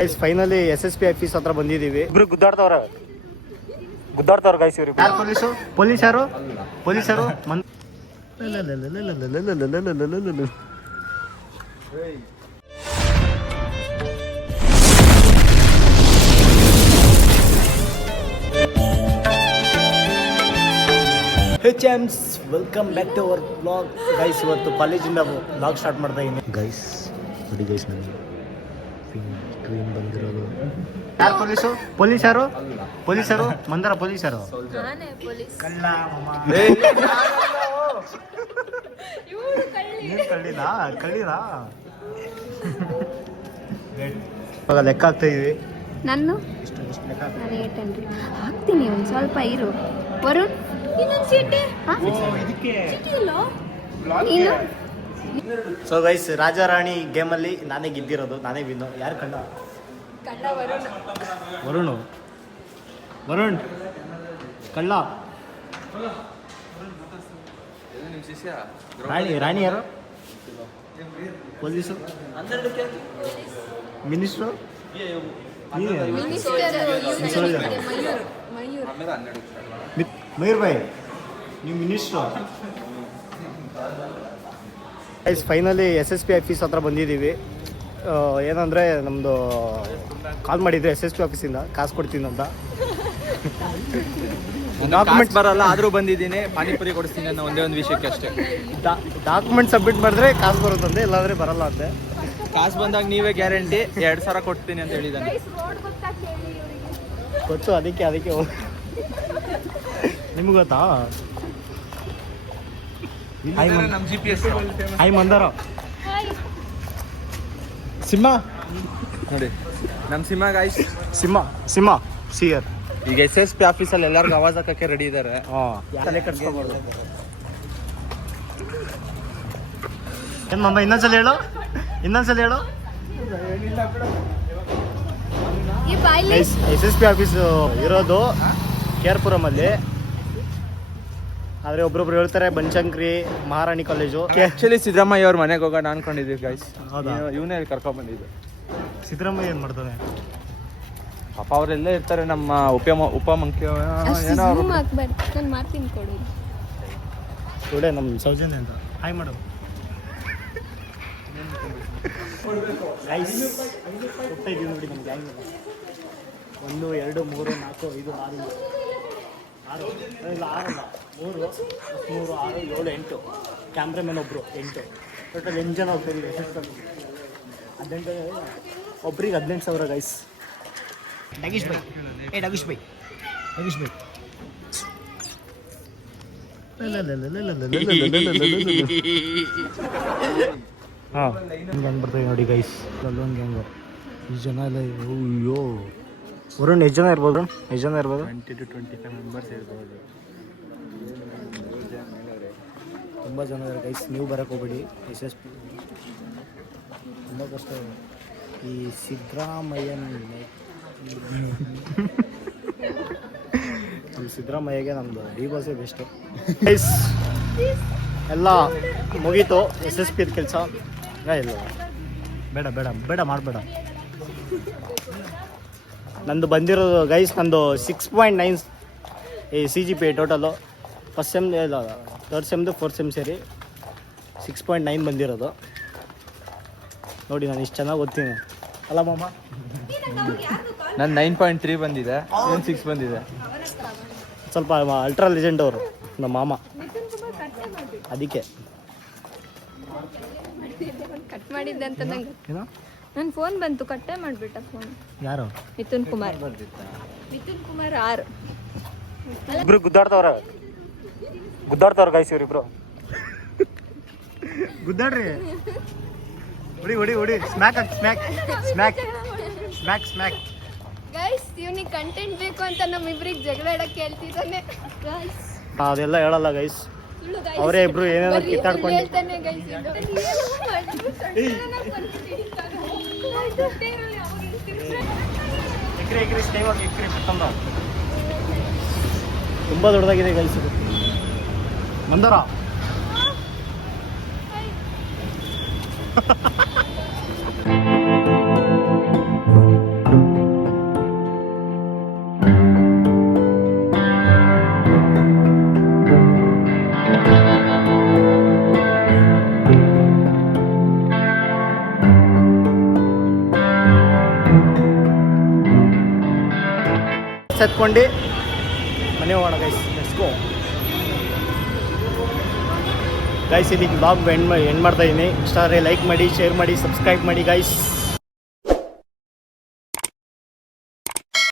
Guys finally SSP office ಹತ್ರ ಬಂದಿದ್ದೀವಿ. ಇಬ್ರು ಗುದ್ದಾಡ್ತವ್ರ ಗೈಸ್ ಇವ್ರು. ಯಾರು ಪೊಲೀಸರು hey champs, welcome back to our blog. Guys ಇವತ್ತು ಕಾಲೇಜಿಂದ ಬ್ಲಾಗ್ ಸ್ಟಾರ್ಟ್ ಮಾಡ್ತಾ ಇದ್ದೀನಿ. ಗೈಸ್ ನೋಡಿ ಗೈಸ್, ನನಗೆ ಕ್ವೀನ್ ಬಂದಿರೋದು. ಯಾರು ಪೊಲೀಸರು ಮಂದರ ಪೊಲೀಸರು ಕಳ್ಳ ಕಳ್ಳಿರಾ ಇವಾಗ ಲೆಕ್ಕ ಆಗ್ತಾ ಇದೀವಿ. ನಾನು ಹಾಕ್ತೀನಿ, ಒಂದು ಸ್ವಲ್ಪ ಇರು. ವರುಣ್ ಸೊ ಗೈಸ್, ರಾಜಾರಾಣಿ ಗೇಮಲ್ಲಿ ನಾನೇ ಗೆದ್ದಿರೋದು, ನಾನೇ ವಿನ್ನು. ಯಾರು ಕಳ್ಳ? ವರುಣ್ ಕಳ್ಳ. ರಾಣಿ ಯಾರು? ಪೊಲೀಸು, ಮಿನಿಸ್ಟ್ರು, ಮಯೂರ್ ಭಾಯ್ ನೀವು minister. Guys finally SSP office ಹತ್ರ ಬಂದಿದ್ದೀವಿ. ಏನಂದರೆ ನಮ್ಮದು ಕಾಲ್ ಮಾಡಿದ್ರು SSP ಆಫೀಸಿಂದ, ಕಾಸು ಕೊಡ್ತೀನಿ ಅಂತ. ಡಾಕ್ಯುಮೆಂಟ್ಸ್ ಬರಲ್ಲ ಆದರೂ ಬಂದಿದ್ದೀನಿ, ಪಾನಿಪುರಿ ಕೊಡಿಸ್ತೀನಿ ಅನ್ನೋ ಒಂದೇ ಒಂದು ವಿಷಯಕ್ಕೆ ಅಷ್ಟೇ. ಡಾಕ್ಯುಮೆಂಟ್ ಸಬ್ಮಿಟ್ ಮಾಡಿದ್ರೆ ಕಾಸು ಬರುತ್ತಂತೆ, ಇಲ್ಲಾಂದರೆ ಬರಲ್ಲ ಅಂತೆ. ಕಾಸು ಬಂದಾಗ ನೀವೇ ಗ್ಯಾರಂಟಿ 2,000 ಕೊಡ್ತೀನಿ ಅಂತ ಹೇಳಿದ್ದಾನೆ. ಗೊತ್ತು, ಅದಕ್ಕೆ ನಿಮ್ಗೆ ಗೊತ್ತಾ? ನಮ್ಮ GPS ಹಾಯ್ ಮಂದಾರ. ಸಿಂಹ ನೋಡಿ, ನಮ್ಮ ಸಿಂಹ ಗಾಯ್ಸ್, ಸಿಂಹ ಸಿಯರ್. ಈಗ SSP ಆಫೀಸಲ್ಲಿ ಎಲ್ಲರಿಗೂ ಆವಾಜ್ ಹಾಕಕ್ಕೆ ರೆಡಿ ಇದ್ದಾರೆ. ತಲೆ ಕಟ್ಸ್ಕೊಬಾರ್ದು. ಏನು ಮಮ್ಮ, ಇನ್ನೊಂದ್ಸಲ ಹೇಳು. SSP ಆಫೀಸ್ ಇರೋದು KR ಪುರಮಲ್ಲಿ. ಆದರೆ ಒಬ್ರೊಬ್ರು ಹೇಳ್ತಾರೆ ಬನಶಂಕರಿ, ಮಹಾರಾಣಿ ಕಾಲೇಜು. ಆ್ಯಕ್ಚುಲಿ ಸಿದ್ದರಾಮಯ್ಯ ಅವ್ರ ಮನೆಗೆ ಹೋಗೋಣ ಅನ್ಕೊಂಡಿದ್ದೀವಿ ಗಾಯ್ಸ್. ಹೌದಾ? ಇವನೇ ಕರ್ಕೊಂಡ್ ಬಂದಿದ್ದು. ಸಿದ್ದರಾಮಯ್ಯ ಏನು ಮಾಡ್ತಾನೆ ಪಾಪ ಅವರೆಲ್ಲ ಇರ್ತಾರೆ, ನಮ್ಮ ಉಪಮುಖ್ಯ ಏನೋ ಒಳ್ಳೆ ನಮ್ಮ ಸೌಜನ್ಯ ಅಂತ. Hi madam. ಹೋಗ್ತಾ ಇದ್ದೀವಿ ನೋಡಿ ನಮ್ಮ ಗ್ಯಾಂಗ್. 1 2 3 4 5 6 ಇಲ್ಲ 6 3 6 7 8 ಕ್ಯಾಮ್ರಾಮನ್ ಒಬ್ಬರು 8, ಟೋಟಲ್ 8 ಜನ ಹೋಗ್ತಾ ಇದ್ದೀವಿ. 18 ಒಬ್ರಿಗೆ 18,000 ಗೈಸ್. ಡಗೀಶ್ ಬೈ ಹಾಂ ಬಂದ್ಬಿಡ್ತೀವಿ ನೋಡಿ ಗೈಸ್. ಅಲ್ಲೊಂದು ಗ್ಯಾಂಗು, ಇಷ್ಟು ಜನ ಎಲ್ಲ. ಅಯ್ಯೋ ವರುಣ್, ಎಷ್ಟು ಜನ ಇರ್ಬೋದು? 20 to 25 ಮೆಂಬರ್ಸ್ ಇರ್ಬೋದು. ತುಂಬ ಜನ ಇದ್ದಾರೆ ಗೈಸ್. ನೀವು ಬರೋಕ್ಕೆ ಹೋಗ್ಬೇಡಿ. SSP ತುಂಬ ಕಷ್ಟ. ಈ ಸಿದ್ದರಾಮಯ್ಯನ ನಮ್ಮ ಸಿದ್ದರಾಮಯ್ಯಗೆ ನಮ್ಮದು ಡಿ ಬಾಸೇ ಬೆಸ್ಟು ಗೈಸ್. ಎಲ್ಲ ಮುಗೀತು SSP ಕೆಲಸ. ಇಲ್ಲ ಬೇಡ ಮಾಡಬೇಡ. ನಂದು ಬಂದಿರೋದು ಗೈಸ್, ನಂದು 6.9 CGPA ಟೋಟಲು. ಫಸ್ಟ್ ಸೆಮ್ ಇಲ್ಲ, 3rd ಸೆಮ್ದು 4th ಸೆಮ್ ಸೇರಿ 6.9 ಬಂದಿರೋದು. ನೋಡಿ ನಾನು ಇಷ್ಟು ಚೆನ್ನಾಗಿ ಓದ್ತೀನಿ ಅಲ್ಲ ಮಾಮ. ನನ್ನ 9.3 ಬಂದಿದೆ, 6 ಬಂದಿದೆ. ಸ್ವಲ್ಪ ಅಲ್ಟ್ರಾ ಲೆಜೆಂಡ್ ಅವರು ನಮ್ಮ ಮಾಮ, ಅದಕ್ಕೆ ಕಟ್ ಮಾಡಿದ್ದೆ ಅಂತ ನಂಗೆ ಏನೋ ನನ್ನ ಫೋನ್ ಬಂತು, ಕಟ್ಟೆ ಮಾಡಿಬಿಟ್ಟ ಫೋನ್. ಯಾರು? ಮಿಥುನ್ ಕುಮಾರ್ ಆರ್. ಇಬ್ರು ಗುದ್ದಾಡ್ತವ್ರ ಗೈಸ್. ಇವ್ರಿಬ್ರು ಗುದ್ದಾಡ್ರಿ. ಹೊಡಿ ಸ್ಮ್ಯಾಕ್. ಗೈಸ್ ಇವನಿಗೆ ಕಂಟೆಂಟ್ ಬೇಕು ಅಂತ ನಮ್ಮಿಬ್ರಿಗೆ ಜಗಳ ಆಡಕ್ಕೆ ಹೇಳ್ತಿದ್ದಾನೆ ಗೈಸ್. ಅದೆಲ್ಲ ಹೇಳಲ್ಲ ಗೈಸ್, ಅವರೇ ಇಬ್ರು ಏನೇನೋ ಕಿತ್ತಾಡ್ಕೊಂಡು ಹೇಳ್ತಾನೆ ಗೈಸ್. ತುಂಬ ದೊಡ್ಡದಾಗಿದೆ ಗೈಸ್ ಇದು. ಮಂದರ ಬಸ್ ಎತ್ಕೊಂಡು ಮನೆ ಹೋಗೋಣ ಗೈಸ್. Let's go guys. ಇಲ್ಲಿ ಬ್ಲಾಗ್ ಎಂಡ್ ಮಾಡ್ತಾ ಇದ್ದೀನಿ. ಇಷ್ಟ ಆದರೆ ಲೈಕ್ ಮಾಡಿ, ಶೇರ್ ಮಾಡಿ, ಸಬ್ಸ್ಕ್ರೈಬ್ ಮಾಡಿ ಗೈಸ್.